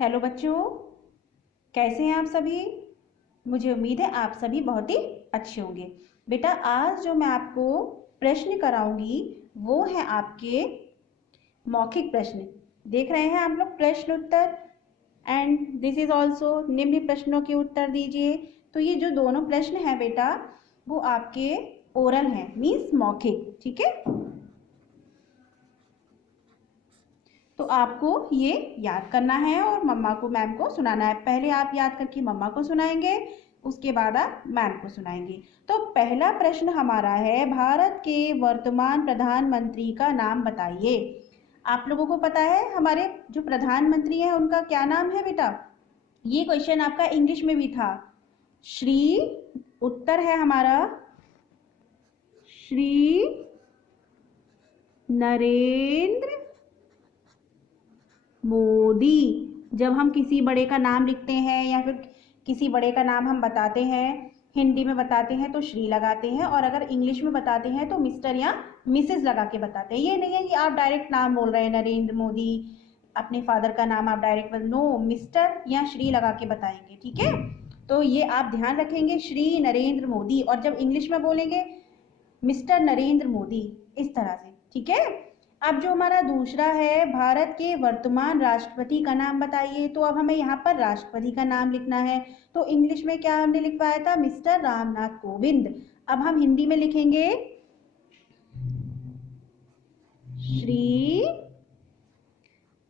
Hello बच्चों, कैसे हैं आप सभी। मुझे उम्मीद है आप सभी बहुत ही अच्छे होंगे। बेटा, आज जो मैं आपको प्रश्न कराऊंगी वो है आपके मौखिक प्रश्न। देख रहे हैं आप लोग प्रश्न उत्तर, एंड दिस इज ऑल्सो निम्न प्रश्नों के उत्तर दीजिए। तो ये जो दोनों प्रश्न हैं बेटा, वो आपके ओरल हैं, मीन्स मौखिक। ठीक है, तो आपको ये याद करना है और मम्मा को, मैम को सुनाना है। पहले आप याद करके मम्मा को सुनाएंगे, उसके बाद आप मैम को सुनाएंगे। तो पहला प्रश्न हमारा है, भारत के वर्तमान प्रधानमंत्री का नाम बताइए। आप लोगों को पता है हमारे जो प्रधानमंत्री हैं उनका क्या नाम है बेटा? ये क्वेश्चन आपका इंग्लिश में भी था। श्री, उत्तर है हमारा श्री नरेंद्र मोदी। जब हम किसी बड़े का नाम लिखते हैं या फिर किसी बड़े का नाम हम बताते हैं, हिंदी में बताते हैं तो श्री लगाते हैं, और अगर इंग्लिश में बताते हैं तो मिस्टर या मिसेस लगा के बताते हैं। ये नहीं है कि आप डायरेक्ट नाम बोल रहे हैं नरेंद्र मोदी, अपने फादर का नाम आप डायरेक्ट नो, मिस्टर या श्री लगा के बताएंगे। ठीक है, तो ये आप ध्यान रखेंगे, श्री नरेंद्र मोदी। और जब इंग्लिश में बोलेंगे मिस्टर नरेंद्र मोदी, इस तरह से। ठीक है, अब जो हमारा दूसरा है, भारत के वर्तमान राष्ट्रपति का नाम बताइए। तो अब हमें यहाँ पर राष्ट्रपति का नाम लिखना है। तो इंग्लिश में क्या हमने लिखवाया था? मिस्टर रामनाथ कोविंद। अब हम हिंदी में लिखेंगे श्री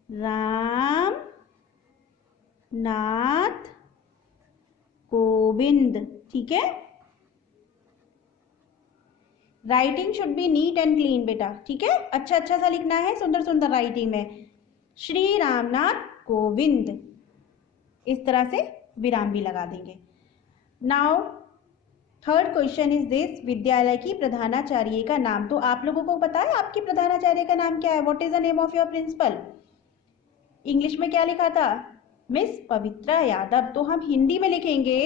राम नाथ कोविंद। ठीक है, writing should be neat and clean बेटा। ठीक है, अच्छा अच्छा सा लिखना है, सुंदर सुंदर राइटिंग में। श्री रामनाथ कोविंद, इस तरह से विराम भी लगा देंगे। Now third question is this, विद्यालय की प्रधानाचार्य का नाम। तो आप लोगों को पता है आपकी प्रधानाचार्य का नाम क्या है? What is the name of your principal? English में क्या लिखा था? मिस पवित्रा यादव। तो हम हिंदी में लिखेंगे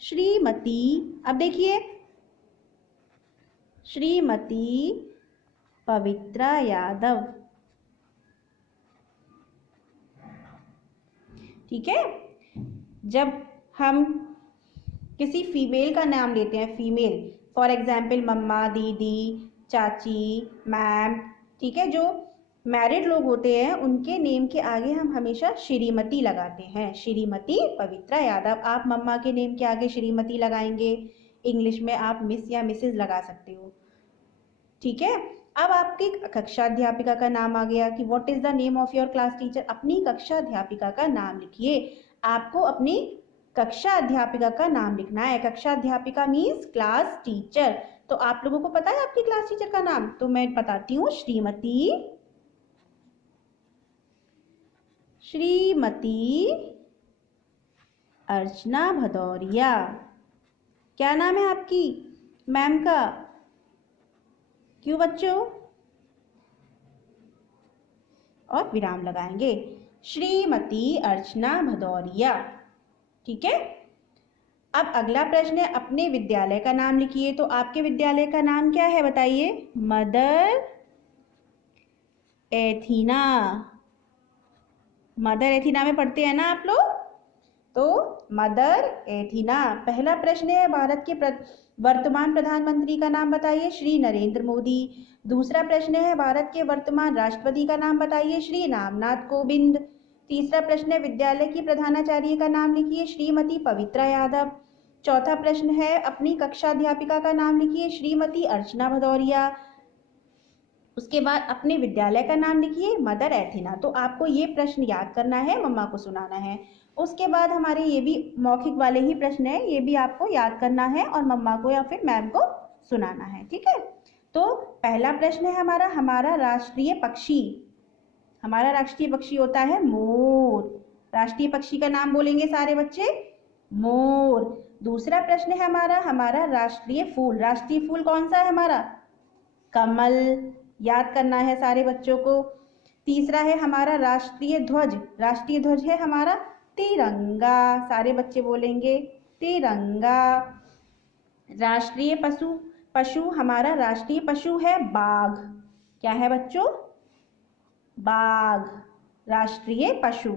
श्रीमती। अब देखिए, श्रीमती पवित्रा यादव। ठीक है, जब हम किसी फीमेल का नाम लेते हैं, फीमेल, फॉर एग्जाम्पल मम्मा, दीदी, चाची, मैम, ठीक है, जो मैरिड लोग होते हैं उनके नेम के आगे हम हमेशा श्रीमती लगाते हैं। श्रीमती पवित्रा यादव। आप मम्मा के नेम के आगे श्रीमती लगाएंगे, इंग्लिश में आप मिस या मिसेज लगा सकते हो। ठीक है, अब आपकी कक्षा अध्यापिका का नाम आ गया कि what is the name of your class teacher. अपनी कक्षा अध्यापिका का नाम लिखिए। आपको अपनी कक्षा अध्यापिका का नाम लिखना है। कक्षा अध्यापिका मीन्स क्लास टीचर। तो आप लोगों को पता है आपकी क्लास टीचर का नाम? तो मैं बताती हूँ, श्रीमती अर्चना भदौरिया। क्या नाम है आपकी मैम का? क्यों बच्चों? और विराम लगाएंगे, श्रीमती अर्चना भदौरिया। ठीक है, अब अगला प्रश्न है, अपने विद्यालय का नाम लिखिए। तो आपके विद्यालय का नाम क्या है बताइए? मदर एथीना। मदर एथीना में पढ़ते हैं ना आप लोग, तो मदर एथीना। पहला प्रश्न है, भारत के वर्तमान प्रधानमंत्री का नाम बताइए। श्री नरेंद्र मोदी। दूसरा प्रश्न है, भारत के वर्तमान राष्ट्रपति का नाम बताइए। श्री रामनाथ कोविंद। तीसरा प्रश्न है, विद्यालय की प्रधानाचार्य का नाम लिखिए। श्रीमती पवित्रा यादव। चौथा प्रश्न है, अपनी कक्षा अध्यापिका का नाम लिखिए। श्रीमती अर्चना भदौरिया। उसके बाद अपने विद्यालय का नाम लिखिए, मदर एथीना। तो आपको ये प्रश्न याद करना है, मम्मा को सुनाना है। उसके बाद हमारे ये भी मौखिक वाले ही प्रश्न है, ये भी आपको याद करना है और मम्मा को या फिर मैम को सुनाना है। ठीक है, तो पहला प्रश्न है हमारा, हमारा राष्ट्रीय पक्षी। हमारा राष्ट्रीय पक्षी होता है मोर। राष्ट्रीय पक्षी का नाम बोलेंगे सारे बच्चे, मोर। दूसरा प्रश्न है हमारा, हमारा राष्ट्रीय फूल। राष्ट्रीय फूल कौन सा है हमारा? कमल। याद करना है सारे बच्चों को। तीसरा है हमारा राष्ट्रीय ध्वज। राष्ट्रीय ध्वज है हमारा तिरंगा। सारे बच्चे बोलेंगे तिरंगा। राष्ट्रीय पशु हमारा राष्ट्रीय पशु है बाघ। क्या है बच्चों? बाघ राष्ट्रीय पशु।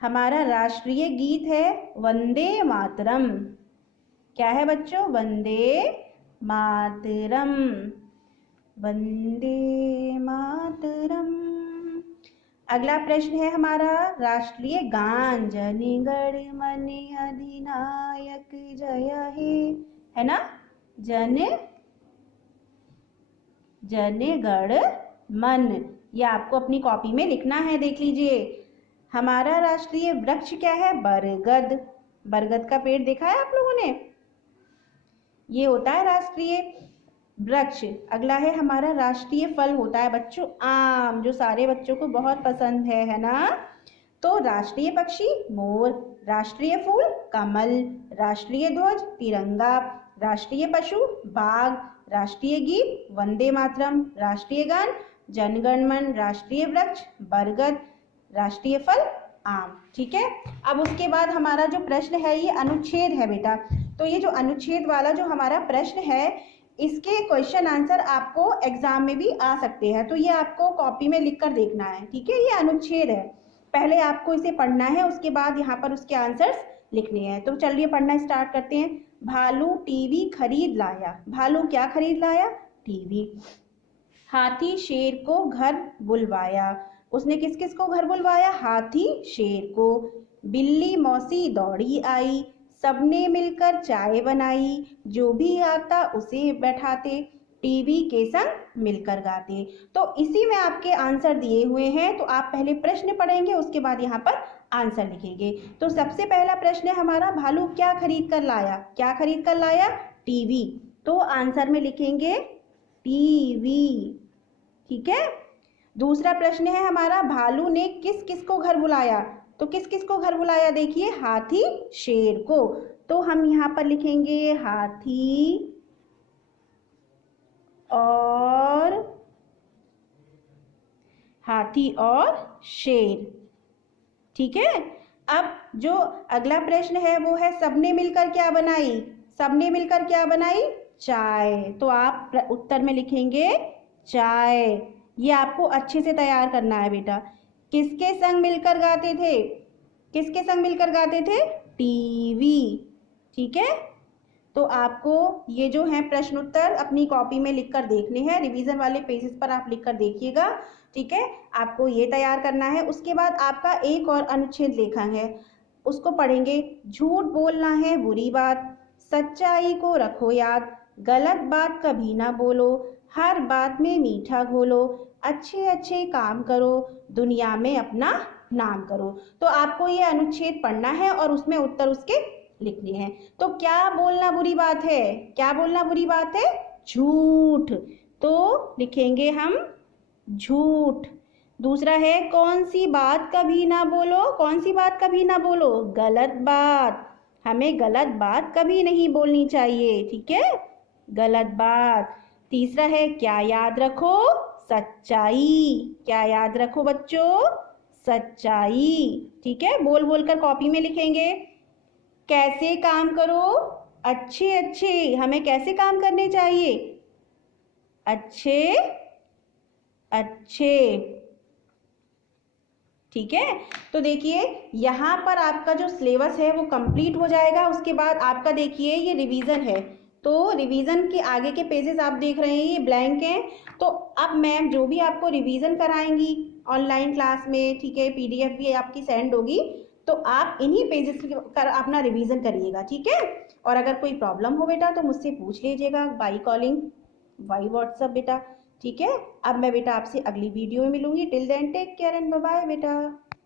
हमारा राष्ट्रीय गीत है वंदे मातरम। क्या है बच्चों? वंदे मातरम, वंदे मातरम। अगला प्रश्न है हमारा राष्ट्रीय गान, जन गण मन अधिनायक जय हे, है ना? जन गण मन, ये आपको अपनी कॉपी में लिखना है। देख लीजिए, हमारा राष्ट्रीय वृक्ष क्या है? बरगद। बरगद का पेड़ देखा है आप लोगों ने? ये होता है राष्ट्रीय वृक्ष। अगला है हमारा राष्ट्रीय फल होता है बच्चों आम, जो सारे बच्चों को बहुत पसंद है ना? तो राष्ट्रीय पक्षी मोर, राष्ट्रीय फूल कमल, राष्ट्रीय ध्वज तिरंगा, राष्ट्रीय पशु बाघ, राष्ट्रीय गीत वंदे मातरम, राष्ट्रीय गान जन गण मन, राष्ट्रीय वृक्ष बरगद, राष्ट्रीय फल आम। ठीक है। अब उसके बाद हमारा जो प्रश्न है ये अनुच्छेद है बेटा। तो ये जो अनुच्छेद वाला जो हमारा प्रश्न है, इसके क्वेश्चन आंसर आपको एग्जाम में भी आ सकते हैं, तो ये आपको कॉपी में लिख कर देखना है। ठीक है, ये अनुच्छेद है, पहले आपको इसे पढ़ना है, उसके बाद यहाँ पर उसके आंसर्स लिखने हैं। तो चलिए पढ़ना स्टार्ट करते हैं। भालू टीवी खरीद लाया। भालू क्या खरीद लाया? टीवी। हाथी शेर को घर बुलवाया। उसने किस किस को घर बुलवाया? हाथी शेर को। बिल्ली मौसी दौड़ी आई, सबने मिलकर चाय बनाई, जो भी आता उसे बैठाते, टीवी के संग मिलकर गाते। तो इसी में आपके आंसर दिए हुए हैं, तो आप पहले प्रश्न पढ़ेंगे, उसके बाद यहाँ पर आंसर लिखेंगे। तो सबसे पहला प्रश्न है हमारा, भालू क्या खरीद कर लाया? क्या खरीद कर लाया? टीवी। तो आंसर में लिखेंगे टीवी। ठीक है। दूसरा प्रश्न है हमारा, भालू ने किस किस को घर बुलाया? तो किस किस को घर बुलाया? देखिए, हाथी शेर को। तो हम यहाँ पर लिखेंगे हाथी और शेर। ठीक है। अब जो अगला प्रश्न है वो है, सबने मिलकर क्या बनाई? सबने मिलकर क्या बनाई? चाय। तो आप उत्तर में लिखेंगे चाय। ये आपको अच्छे से तैयार करना है बेटा। किसके संग मिलकर गाते थे? किसके संग मिलकर गाते थे? टीवी। ठीक है। तो आपको ये जो है प्रश्न उत्तर अपनी कॉपी में लिखकर देखने हैं, रिवीजन वाले पेजेस पर आप लिखकर देखिएगा। ठीक है, आपको ये तैयार करना है। उसके बाद आपका एक और अनुच्छेद लेखन है, उसको पढ़ेंगे। झूठ बोलना है बुरी बात, सच्चाई को रखो याद, गलत बात कभी ना बोलो, हर बात में मीठा घोलो, अच्छे अच्छे काम करो, दुनिया में अपना नाम करो। तो आपको ये अनुच्छेद पढ़ना है और उसमें उत्तर उसके लिखने हैं। तो क्या बोलना बुरी बात है? क्या बोलना बुरी बात है? झूठ। तो लिखेंगे हम झूठ। दूसरा है, कौन सी बात कभी ना बोलो? कौन सी बात कभी ना बोलो? गलत बात। हमें गलत बात कभी नहीं बोलनी चाहिए। ठीक है, गलत बात। तीसरा है, क्या याद रखो? सच्चाई। क्या याद रखो बच्चों? सच्चाई। ठीक है, बोल बोल कर कॉपी में लिखेंगे। कैसे काम करो? अच्छे अच्छे। हमें कैसे काम करने चाहिए? अच्छे अच्छे। ठीक है। तो देखिए यहाँ पर आपका जो सिलेबस है वो कंप्लीट हो जाएगा। उसके बाद आपका देखिए ये रिवीजन है, तो रिवीजन के आगे के पेजेस आप देख रहे हैं ये ब्लैंक हैं। तो अब मैम जो भी आपको रिवीजन कराएंगी ऑनलाइन क्लास में, ठीक है, पीडीएफ भी आपकी सेंड होगी, तो आप इन्हीं पेजेस कर अपना रिवीजन करिएगा। ठीक है। और अगर कोई प्रॉब्लम हो बेटा तो मुझसे पूछ लीजिएगा, बाई कॉलिंग बाई व्हाट्सएप बेटा। ठीक है। अब मैं बेटा आपसे अगली वीडियो में मिलूंगी। Till then take care and bye bye बेटा।